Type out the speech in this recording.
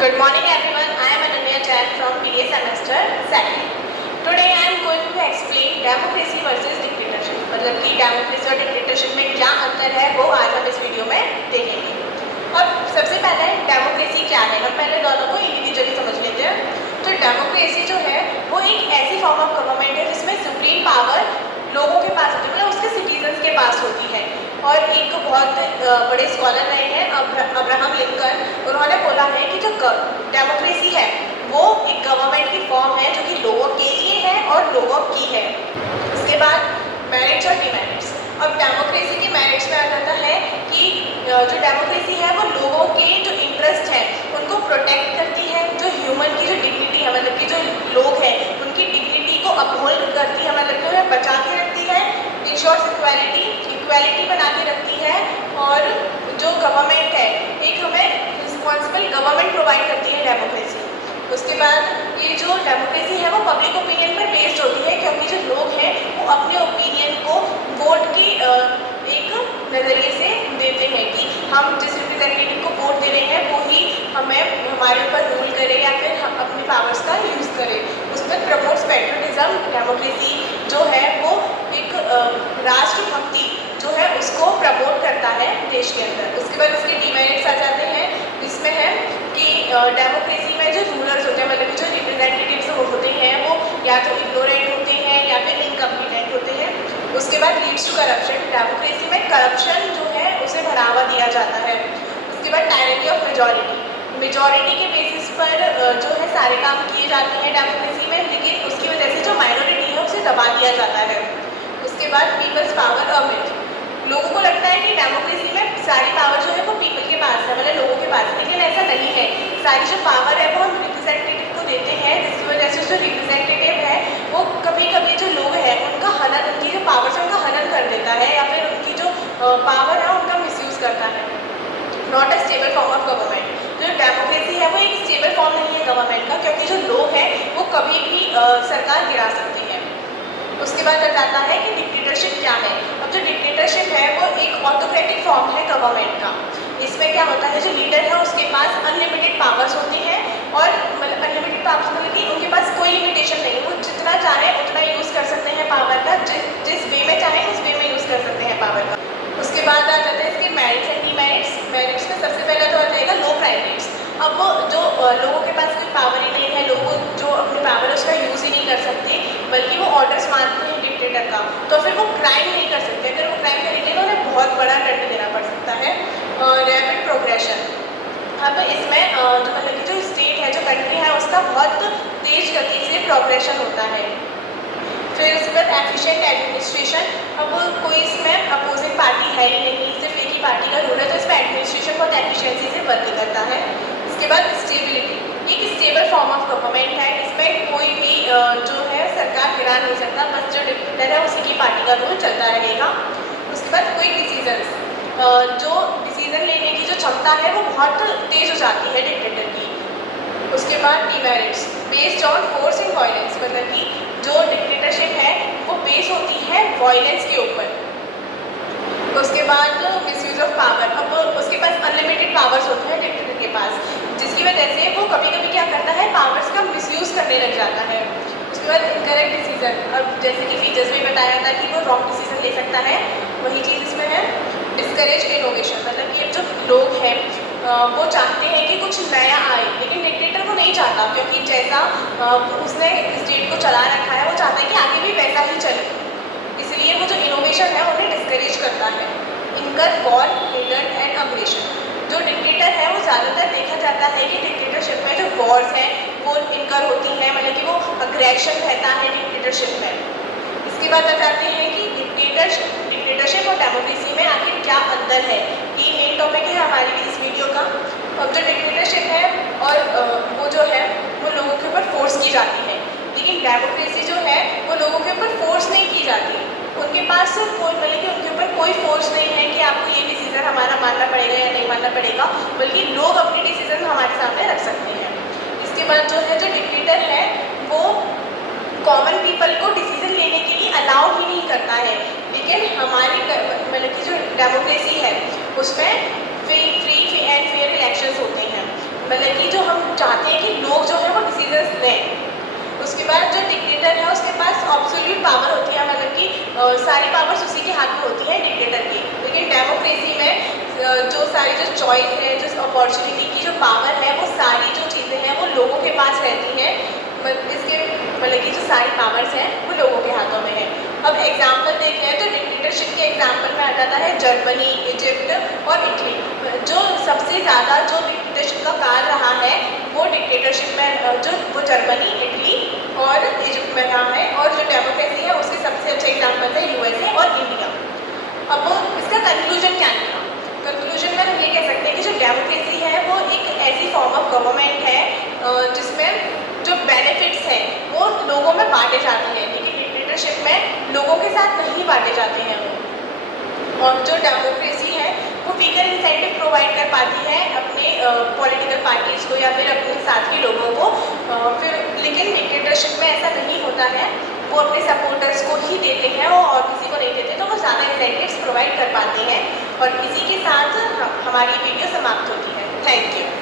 Good morning everyone. I am Ananya Jain from BA semester 2nd. Today I am going to explain democracy versus dictatorship. मतलब कि democracy और dictatorship में क्या अंतर है वो आज हम इस वीडियो में देखेंगे। अब सबसे पहले डेमोक्रेसी क्या है, हम पहले दोनों को इंडिविजुअली समझ लेते हैं। तो डेमोक्रेसी जो है वो एक ऐसी फॉर्म ऑफ गवर्नमेंट है जिसमें सुप्रीम पावर लोगों के पास होती है, मतलब उसके सिटीजन्स के पास होती है। और एक बहुत बड़े स्कॉलर रहे हैं अब्राहम लिंकन, उन्होंने बोला है कि जो डेमोक्रेसी है वो एक गवर्नमेंट की फॉर्म है जो कि लोगों के लिए है और लोगों की है। इसके बाद मेरिट्स और डिमेरिट्स। अब डेमोक्रेसी के मेरिट्स में आ जाता है कि जो डेमोक्रेसी है वो लोगों के जो इंटरेस्ट है उनको प्रोटेक्ट करती है, जो ह्यूमन की जो डिग्निटी है, मतलब कि जो लोग हैं उनकी डिग्निटी को अपहोल्ड करती है, मतलब कि उन्हें बचा के रखती है, इंश्योर्स इक्वालिटी बना के रखती है। और जो गवर्नमेंट है एक हमें रिस्पॉन्सिबल गवर्नमेंट प्रोवाइड करती है डेमोक्रेसी। उसके बाद ये जो डेमोक्रेसी है वो पब्लिक ओपिनियन पर बेस्ड होती है, क्योंकि जो लोग हैं वो अपने ओपिनियन को वोट की एक नज़रिए से देते हैं कि हम जिस रिप्रेजेंटेटिव को वोट दे रहे हैं वो ही हमें हमारे ऊपर रूल करे या फिर हम अपनी पावर्स का यूज़ करें। उसमें प्रमोट्स पैट्रियटिज्म। डेमोक्रेसी जो है वो एक राष्ट्रभक्ति जो है उसको प्रमोट करता है देश के अंदर। उसके बाद उसके डिमेरिट्स आ जाते हैं, जिसमें है कि डेमोक्रेसी में जो रूलर्स होते हैं, मतलब जो रिप्रेजेंटेटिव्स होते हैं वो या तो इग्नोरेंट होते हैं या फिर इनकम्पिटेंट होते हैं। उसके बाद लीड्स टू करप्शन। डेमोक्रेसी में करप्शन जो है उसे बढ़ावा दिया जाता है। उसके बाद टायरेंटी ऑफ मेजॉरिटी के बेसिस पर जो है सारे काम किए जाते हैं डेमोक्रेसी में, लेकिन उसकी वजह से जो माइनॉरिटी है उसे दबा दिया जाता है। उसके बाद पीपल्स पावर और मिथ। लोगों को लगता है कि डेमोक्रेसी में सारी पावर जो है वो पीपल के पास है, मतलब लोगों के पास है, लेकिन ऐसा नहीं है। सारी जो पावर है वो हम रिप्रेजेंटेटिव को देते हैं, जिसकी वजह से जो रिप्रेजेंटेटिव है वो कभी कभी जो लोग हैं उनका हनन, उनकी जो पावर है उनका हनन कर देता है या फिर उनकी जो पावर है उनका मिसयूज़ करता है। Not a stable form of government. जो डेमोक्रेसी है वो एक स्टेबल फॉर्म नहीं है गवर्नमेंट का, क्योंकि जो लोग हैं वो कभी भी सरकार गिरा सकते हैं। उसके बाद आ जाता है कि डिक्टेटरशिप क्या है। अब जो डिक्टेटरशिप है वो एक ऑटोक्रेटिक फॉर्म है गवर्नमेंट का। इसमें क्या होता है, जो लीडर है उसके पास अनलिमिटेड पावर्स होती हैं और मतलब अनलिमिटेड पावर्स मतलब कि उनके पास कोई लिमिटेशन नहीं है, वो जितना चाहे उतना यूज़ कर सकते हैं पावर का, जिस वे में चाहे उस वे में यूज़ कर सकते हैं पावर का। उसके बाद आ जाता है इसके मेरिट्स एंड डिमेरिट्स। मेरिट्स में सबसे पहले तो आ जाएगा लो क्राइम रेट्स। अब वो जो लोगों के पास कोई पावर ही नहीं है, लोग जो अपनी पावर है उसका यूज़ ही नहीं कर सकते, बल्कि वो ऑर्डर्स मानते हैं डिक्टेटर का, तो फिर वो क्राइम नहीं कर सकते। अगर वो क्राइम करेंगे तो उन्हें बहुत बड़ा दंड देना पड़ सकता है। Rapid progression. अब इसमें जो मतलब कि जो स्टेट है, जो कंट्री है, उसका बहुत तेज गति से प्रोग्रेशन होता है। फिर उसके बाद एफिशिएंट एडमिनिस्ट्रेशन। अब कोई इसमें अपोजिंग पार्टी है ही नहीं, सिर्फ एक ही पार्टी का रूल है, तो इसमें एडमिनिस्ट्रेशन बहुत एफिशिएंसी से वर्क करता है। इसके बाद स्टेबिलिटी। एक स्टेबल फॉर्म ऑफ गवर्नमेंट है, इसमें कोई भी जो है सरकार गिरा नहीं सकता, बस जो डिक्टेटर है उसी की पार्टी का रूल चलता रहेगा। उसके बाद क्विक डिसीजंस। जो डिसीजन लेने की जो क्षमता है वो बहुत तेज हो जाती है डिक्टेटर की। उसके बाद demerits. Based on force and violence, मतलब कि जो डिक्टेटरशिप है वो बेस होती है वायलेंस के ऊपर। उसके बाद मिसयूज ऑफ पावर। अब उसके पास अनलिमिटेड पावर्स होते हैं डिक्टेटर के पास, जिसकी वजह से वो कभी कभी क्या करता है, पावर्स का मिसयूज़ करने लग जाता है। उसके बाद इनकरेक्ट डिसीजन। अब जैसे कि फीचर्स में बताया था कि वो रॉन्ग डिसीजन ले सकता है, वही चीज़ इसमें है। डिस्करेज इनोवेशन, मतलब कि जो लोग हैं वो चाहते हैं कि कुछ नया आए, लेकिन डिक्टेटर वो नहीं चाहता, क्योंकि जैसा उसने स्टेट को चला रखा है वो चाहता है कि आगे भी वैसा ही चले, इसलिए वो जो इनोवेशन है उन्हें डिस्करेज करता है। इनकर वॉर, हेटर एंड अग्रेशन। जो डिक्टेटर है वो ज़्यादातर देखा जाता है कि डिक्टेटरशिप में जो वॉर्स हैं वो इनकर होती हैं, मतलब कि वो अग्रेशन रहता है डिक्टेटरशिप में। इसके बाद आ जाते हैं कि डिक्टेटरशिप और डेमोक्रेसी में आखिर क्या अंतर है। ये मेन टॉपिक है हमारी इस वीडियो का। अब जो डिक्टेटरशिप है और वो जो है वो लोगों के ऊपर फोर्स की जाती है, लेकिन डेमोक्रेसी जो है वो लोगों के ऊपर फोर्स नहीं की जाती। उनके पास कोई मतलब कि उनके ऊपर कोई फोर्स नहीं है कि आपको ये डिसीज़न हमारा मानना पड़ेगा या नहीं मानना पड़ेगा, बल्कि लोग अपने डिसीज़न हमारे सामने रख सकते हैं। इसके बाद जो है जो डिक्टेटर है वो कॉमन पीपल को डिसीजन लेने के लिए अलाउ ही नहीं करता है, लेकिन हमारी मतलब कि जो डेमोक्रेसी है उसमें फ्री एंड फेयर इलेक्शंस होते हैं, मतलब मतलब कि जो हम चाहते हैं कि लोग जो है वो डिसीजंस लें। उसके बाद जो डिक्टेटर है उसके पास ऑब्सोल्यूट पावर होती है, मतलब कि सारी पावर्स उसी के हाथ में होती है डिक्टेटर की। लेकिन डेमोक्रेसी में जो सारी जो चॉइस है, जो अपॉर्चुनिटी की जो पावर है, वो सारी जो चीज़ें हैं वो लोगों के पास रहती हैं। इसके मतलब कि जो सारी पावर्स हैं वो लोगों के हाथों में है। अब एग्जाम्पल देखें तो डिक्टेटरशिप के एग्जाम्पल में आ जाता है जर्मनी, इजिप्ट और इटली। जो सबसे ज़्यादा जो डिक्टेटरशिप का काल रहा है वो डिक्टेटरशिप में जो वो जर्मनी, इटली और इजिप्ट में रहा है। और जो डेमोक्रेसी है उसके सबसे अच्छे एग्जाम्पल है यूएसए और इंडिया। अब इसका कंक्लूजन क्या निकला? कंक्लूजन में हम ये कह सकते हैं कि जो डेमोक्रेसी है वो एक ऐसी फॉर्म ऑफ गवर्नमेंट है जिसमें जो बेनिफिट्स हैं वो लोगों में बांटे जाते हैं, लेकिन डिक्टेटरशिप में लोगों के साथ नहीं बांटे जाते हैं वो। और जो डेमोक्रेसी है वो वीकर इंसेंटिव प्रोवाइड कर पाती है अपने पॉलिटिकल पार्टीज़ को या फिर अपने साथ के लोगों को। लेकिन डिक्टेटरशिप में ऐसा नहीं होता है, वो अपने सपोर्टर्स को ही देते हैं और किसी को नहीं देते, तो वो ज़्यादा इंसेंटिव्स प्रोवाइड कर पाते हैं। और इसी के साथ हमारी वीडियो समाप्त होती है। Thank you.